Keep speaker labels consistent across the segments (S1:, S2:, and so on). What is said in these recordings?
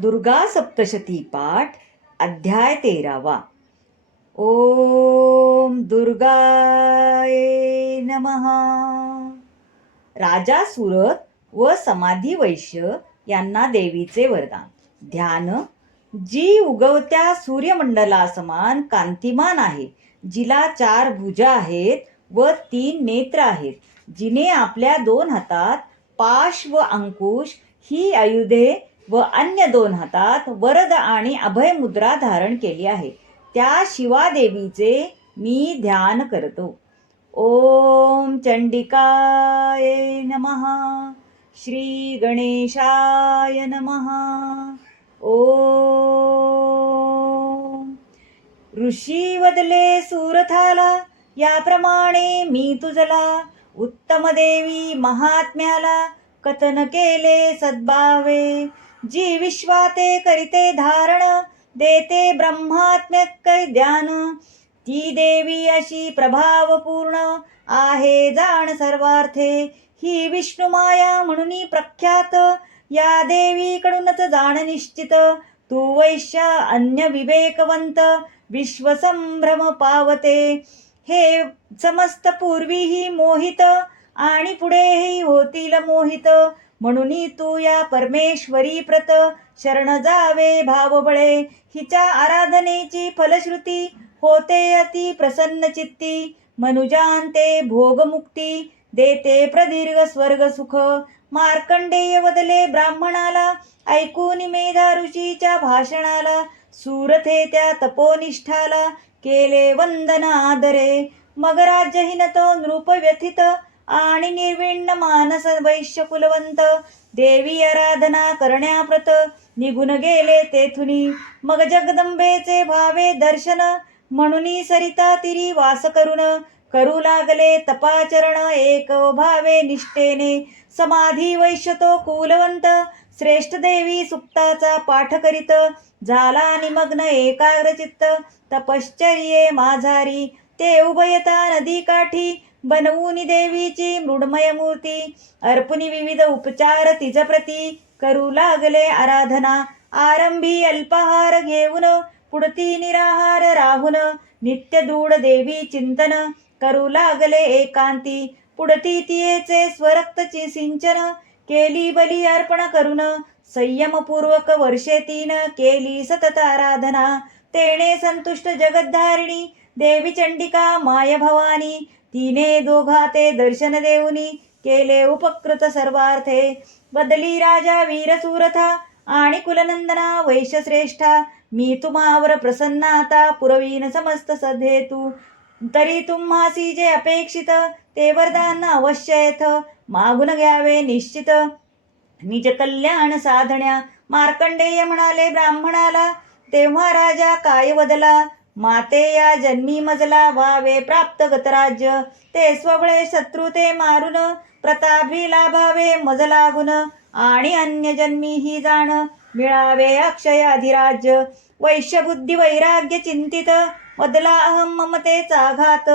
S1: दुर्गा सप्तशती पाठ अध्याय तेरावा. ओम दुर्गाय नमः. राजा सुरत व समाधी वैश्य यांना देवीचे वरदान. ध्यान जी उगवत्या सूर्यमंडलासमान कांतिमान आहे जिला चार भुजा आहेत व तीन नेत्र आहेत जिने आपल्या दोन हातात पाश व अंकुश ही आयुधे व अन्य दोन हातात वरद आणि अभय मुद्रा धारण केली आहे. त्या शिवादेवीचे मी ध्यान करतो. ओम चंडिकाय नमः. श्री गणेशाय नमः. ओ ऋषी वदले सुरथाला याप्रमाणे मी तुझला उत्तम देवी महात्म्याला कथन केले सद्भावे. जी विश्वाते करिते धारण देते ब्रह्मात्म्यक ध्यान ती देवी अशी प्रभावपूर्ण आहे जाण सर्वार्थे. ही विष्णुमाया म्हणून प्रख्यात. या देवीकडूनच जाण निश्चित. तू वैश्य अन्य विवेकवंत विश्वसंभ्रम पावते. हे समस्त पूर्वीही मोहित आणि पुढेही होतील मोहित. म्हणून तू या परमेश्वरी प्रत शरण जावे भावबळे. हिच्या आराधनेची फलश्रुती होते अति प्रसन्न चित्ती. मनुजांते भोगमुक्ती देते प्रदीर्घ स्वर्ग सुख. मार्कंडेय बदले ब्राह्मणाला ऐकून मेधा ऋषीच्या भाषणाला. सुरथे त्या तपोनिष्ठाला केले वंदन आदरे. मग राज्यहीन तो नृप व्यथित आणि निर्विण्ण मानस वैश्य कुलवंत. देवी आराधना करण्याप्रत निघून गेले तेथुनी. मग जगदंबेचे भावे दर्शन. म्हणून सरिता तिरी वास करून. करू लागले तपाचरण एक भावे निष्ठेने. समाधी वैश्य तो कुलवंत. श्रेष्ठ देवी सुप्ताचा पाठ करीत. झाला निमग्न एकाग्रचित्त. तपश्चर्ये माझारी. ते उभयता नदी काठी बनवून देवीची मृडमय मूर्ती अर्पुनी विविध उपचार तिज प्रती करू लागले आराधना आरंभी अल्पाहार घेऊन पुढती निराहार राहून नित्य दृढ देवी चिंतन करू लागले एकांती पुढती तियेचे स्वरक्तची सिंचन केली बली अर्पण करून संयमपूर्वक वर्षे तीन केली सतत आराधना तेणे संतुष्ट जगद्धारिणी देवी चंडिका माय भवानी तिने दोघा ते दर्शन देऊनी केले उपकृत सर्वार्थे. बदली राजा वीरसूरथा आणि कुलनंदना वैश्यश्रेष्ठा. मी तुम्हावर प्रसन्न आता पुरवीन समस्त सधेतू तरी तुम्हासी जे अपेक्षित ते वरदान अवश्य येथ मागून घ्यावे निश्चित. निज कल्याण साधण्या. मार्कंडेय म्हणाले ब्राह्मणाला तेव्हा राजा काय बदला माते या जन्मी मजला व्हावे प्राप्त गतराज्य. ते स्वबळे शत्रू ते मारून प्रतापी लाभावे मजला गुण आणि अन्य जन्मी ही जाण मिळावे अक्षय अधिराज्य. वैश्यबुद्धी वैराग्य चिंतित बदला अहम ममतेचा घात.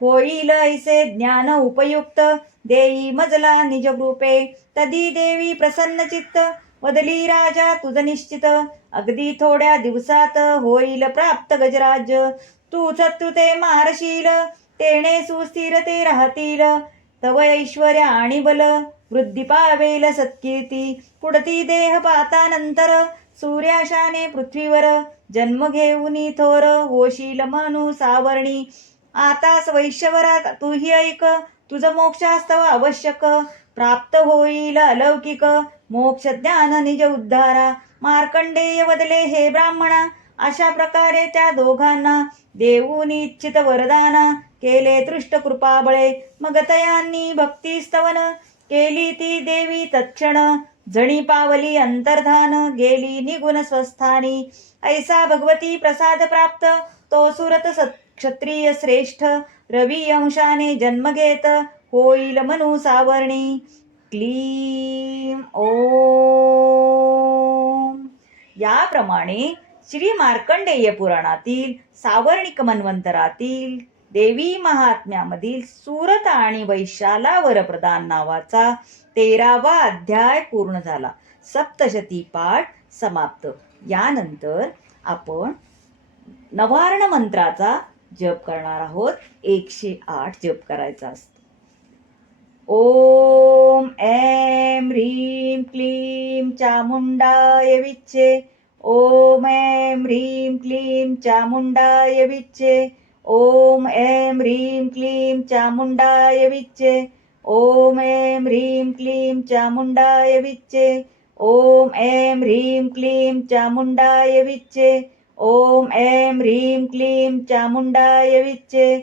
S1: होईल ऐसे ज्ञान उपयुक्त देई मजला निज रूपे तदी देवी प्रसन्न चित्त वदली राजा तुझ निश्चित. अगदी थोड्या दिवसात होईल प्राप्त गजराज. तू शत्रू ते मारशील तेणे सुस्थिर ते राहतील. तव ऐश्वर्य आणि बल वृद्धी पावेल सत्कीर्ती. पुढती देह पातानंतर सूर्याशाने पृथ्वीवर जन्म घेऊन थोर होशील मानू सावर्णी. आतास वैश्यवरात तूही ऐक तुझ मोक्षास्तव आवश्यक. प्राप्त होईल अलौकिक. मोक्ष ज्ञान निज उद्धारा मार्कंडेय वदले हे ब्राह्मणा अशा प्रकारे त्या दोघांना देऊन इच्छित वरदाना केले तृष्ट कृपाबळे. मग तयांनी भक्ती स्तवन केली ती देवी तत्क्षण जणी पावली अंतर्धान गेली निगुण स्वस्थानी. ऐसा भगवती प्रसाद प्राप्त तो सुरत क्षत्रिय श्रेष्ठ रवी अंशाने जन्म घेत होईल मनु सावर्णी. क्लीम ओम. याप्रमाणे श्री मार्कंडेय पुराणातील सावर्णिक मन्वंतरातील देवी महात्म्यामधील सूरत आणि वैशाला वरप्रदान नावाचा तेरावा अध्याय पूर्ण झाला. सप्तशती पाठ समाप्त. यानंतर आपण नवार्ण मंत्राचा जप करणार आहोत. एकशे आठ जप करायचा असतो. ഓം ഏം ഹ്രീം ക്ലീം ചാമുണ്ടായ വിച്ച്. ഓം ഏം ഹ്രീം ക്ലീം ചാമുണ്ടായ വിച്ച്. ഓം ഏം ഹ്രീം ക്ലീം ചാമുണ്ടായ വിച്ച്. ഓം ഏം ഹ്രീം ക്ലീം ചാമുണ്ടായ വിച്ച്. ഓം ഏം ഹ്രീം ക്ലീം ചാമുണ്ടായ വിച്ച്. ഓം ഏം ഹ്രീം ക്ലീം ചാമുണ്ടായ വിച്ച്.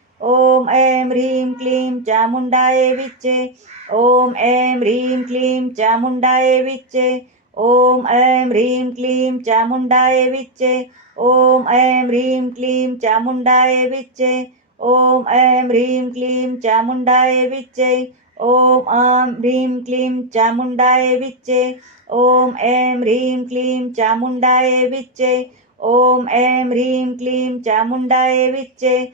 S1: ओम ऐं ह्रीं क्लीं चामुण्डाय विच्चे। ॐ ऐं ह्रीं क्लीं चामुण्डाय विच्चे। ॐ ऐं ह्रीं क्लीं चामुण्डाय विच्चे। ॐ ऐं ह्रीं क्लीं चामुण्डाय विच्चे। ॐ ऐं ह्रीं क्लीं चामुण्डाय विच्चे। ॐ आं ह्रीं क्लीं चामुण्डाय विच्चे। ॐ ऐं ह्रीं क्लीं चामुण्डाय विच्चे। ॐ ऐं ह्रीं क्लीं चामुण्डाय विच्चे।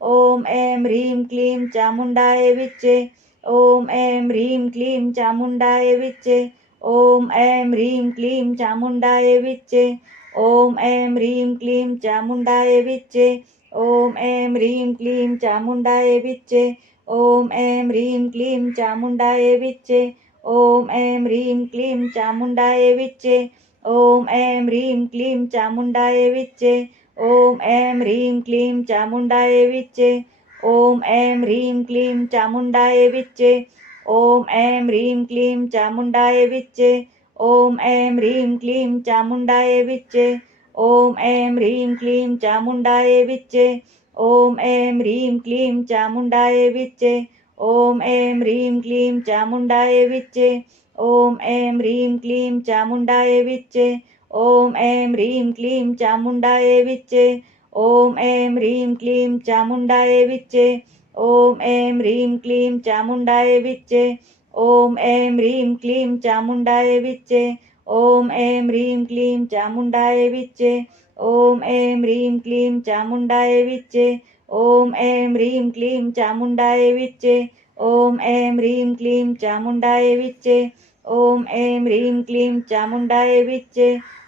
S1: ओम ऐं ह्रीं क्लीं चामुण्डाय विच्चे। ओम ऐं ह्रीं क्लीं चामुण्डाय विच्चे। ओम ऐं ह्रीं क्लीं चामुण्डाय विच्चे। ओम ऐं ह्रीं क्लीं चामुण्डाय विच्चे। ओम ऐं ह्रीं क्लीं चामुण्डाय विच्चे। ओम ऐं ह्रीं क्लीं चामुण्डाय विच्चे। ओम ऐं ह्रीं क्लीं चामुण्डाय विच्चे। ओम ऐं ह्रीं क्लीं चामुण्डाय विच्चे। ओम ऐं ह्रीं क्लीं चामुण्डाय विच्चे। ओम ऐं ह्रीं क्लीं चामुण्डाय विच्चे। ओम ऐं ह्रीं क्लीं चामुण्डाय विच्चे। ओम ऐं ह्रीं क्लीं चामुण्डाय विच्चे। ओम ऐं ह्रीं क्लीं चामुण्डाय विच्चे। ओम ऐं ह्रीं क्लीं चामुण्डाय विच्चे। ओम ऐं ह्रीं क्लीं चामुण्डाय विच्चे। ओम ऐं ह्रीं क्लीं चामुण्डाय विच्चे। ओम ऐं ह्रीं क्लीं चामुण्डाय विच्चे। ओम ऐं ह्रीं क्लीं चामुण्डाय विच्चे। ओम ऐं ह्रीं क्लीं चामुण्डाय विच्चे। ओम ऐं ह्रीं क्लीं चामुण्डाय विच्चे। ओम ऐं ह्रीं क्लीं चामुण्डाय विच्चे। ओम ऐं ह्रीं क्लीं चामुण्डाय विच्चे। ओम ऐं ह्रीं क्लीं चामुण्डाय विच्चे। ओम ऐं ह्रीं क्लीं चामुण्डाय विच्चे। ओम ऐं ह्रीं क्लीं चामुण्डाय विच्चे।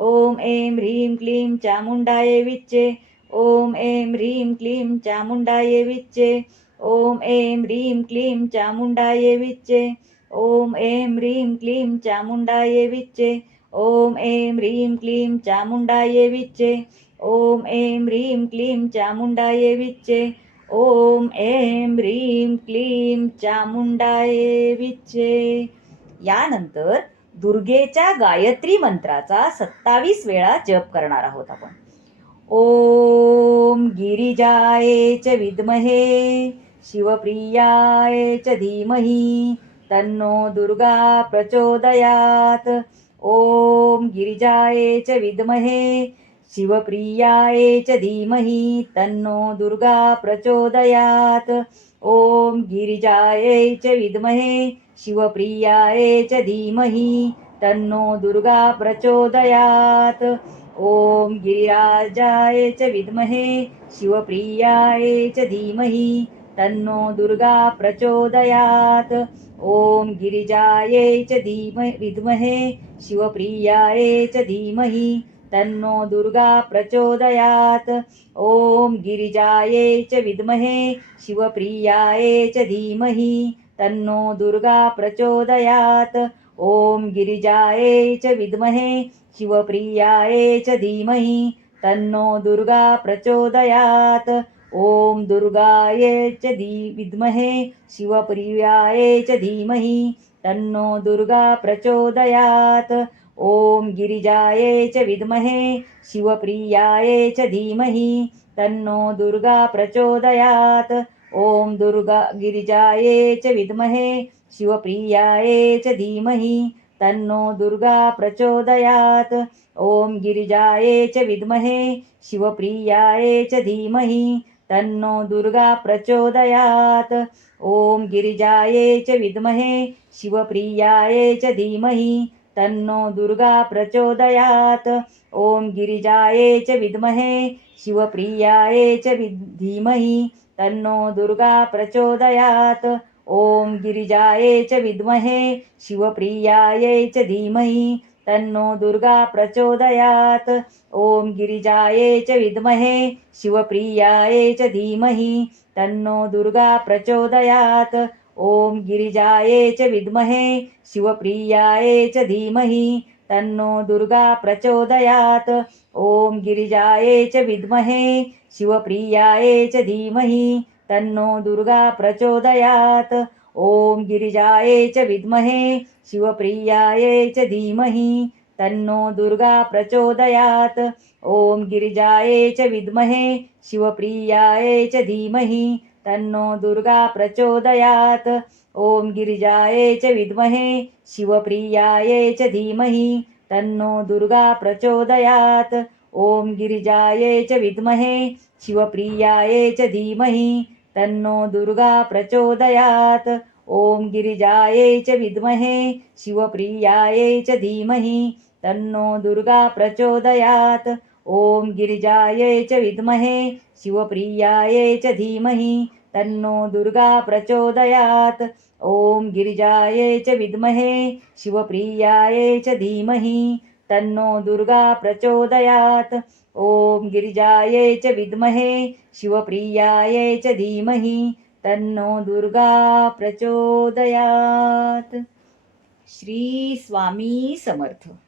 S1: ॐ ऐं ह्रीं क्लीं चामुण्डाय विच्चे ॐ ऐं ह्रीं क्लीं चामुण्डाय विच्चे ॐ ऐं ह्रीं क्लीं चामुण्डाय विच्चे ॐ ऐं ह्रीं क्लीं चामुण्डाय विच्चे ॐ ऐं ह्रीं क्लीं चामुण्डाय विच्चे ॐ ऐं ह्रीं क्लीं चामुण्डाय विच्चे ॐ ऐं ह्रीं क्लीं चामुण्डाय विच्चे। यानंतर दुर्गेच्या गायत्री मंत्राचा सत्तावीस वेळा जप करणार आहोत आपण. ओम गिरिजाय च विद्महे शिवप्रियाय च धीमही तन्नो दुर्गा प्रचोदयात्. ॐ गिरिजाय च विद्महे शिवप्रियाय च धीमहि तन्नो दुर्गा प्रचोदयात्. ओम गिरिजाय च विद्महे शिवप्रियाय च धीमहि तन्नो दुर्गा प्रचोदयात्। ॐ गिरिराजाय च विद्महे शिवप्रियाय च धीमहि तन्नो दुर्गा प्रचोदयात्। ॐ गिरिजायै च धीम विद्महे शिवप्रियाय च धीमहि तन्नो दुर्गा प्रचोदयात्। ॐ गिरिजायै च विद्महे शिवप्रियाय च धीमहि तन्नो दुर्गा प्रचोदयात्। ॐ गिरिजायै च विद्महे शिवप्रियाये च धीमहि तन्नो दुर्गा प्रचोदयात्। ॐ दुर्गाये च धी विद्महे शिवप्रियाये च धीमहि तन्नो दुर्गा प्रचोदयात्। ॐ गिरिजाये च विद्महे शिवप्रियाये च धीमहि तन्नो दुर्गा प्रचोदयात्। ॐ दुर्गा गिरिजाये च विद्महे शिवप्रियाये च धीमहि तन्नो दुर्गा प्रचोदयात्। ॐ गिरिजाये च विद्महे शिवप्रियाये च धीमहि तन्नो दुर्गा प्रचोदयात्। ॐ गिरिजाये च विद्महे शिवप्रियाये च धीमहि तन्नो दुर्गा प्रचोदयात्। ॐ गिरिजाय च विद्महे शिवप्रियाये च धीमहि तन्नो दुर्गा प्रचोदयात्। ॐ गिरिजायै च विद्महे शिवप्रियायै च धीमहि। तन्नो दुर्गा प्रचोदयात्। ॐ गिरिजायै च विद्महे शिवप्रियायै च धीमहि। तन्नो दुर्गा प्रचोदयात्। ॐ गिरिजायै च विद्महे शिवप्रियायै च धीमहि। तन्नो दुर्गा प्रचोदयात्। ॐ गिरिजाये च विद्महे शिवप्रियाये च धीमहि तन्नो दुर्गा प्रचोदयात्। ॐ गिरिजाय च विद्महे शिवप्रियाये च धीमहि तन्नो दुर्गा प्रचोदयात्। ॐ गिरिजाय च विद्महे शिवप्रियाये च धीमहि तन्नो दुर्गा प्रचोदयात्। ॐ गिरिजाय च विद्महे शिवप्रियाय च धीमहि तन्नो दुर्गा प्रचोदयात्। ॐ गिरिजाय च विद्महे शिवप्रियाय च धीमहि तन्नो दुर्गा प्रचोदयात्। ॐ गिरिजाय च विद्महे शिवप्रियाय च धीमहि तन्नो दुर्गा प्रचोदयात्। ॐ गिरिजाय च विद्महे शिवप्रियाय च धीमहि तन्नो दुर्गा प्रचोदयात्। ॐ गिरिजाय च विद्महे शिवप्रियाय च धीमहि तन्नो दुर्गा प्रचोदयात्। ॐ गिरिजायै च विद्महे शिवप्रियायै च धीमहि तन्नो दुर्गा प्रचोदयात्। श्री स्वामी समर्थ।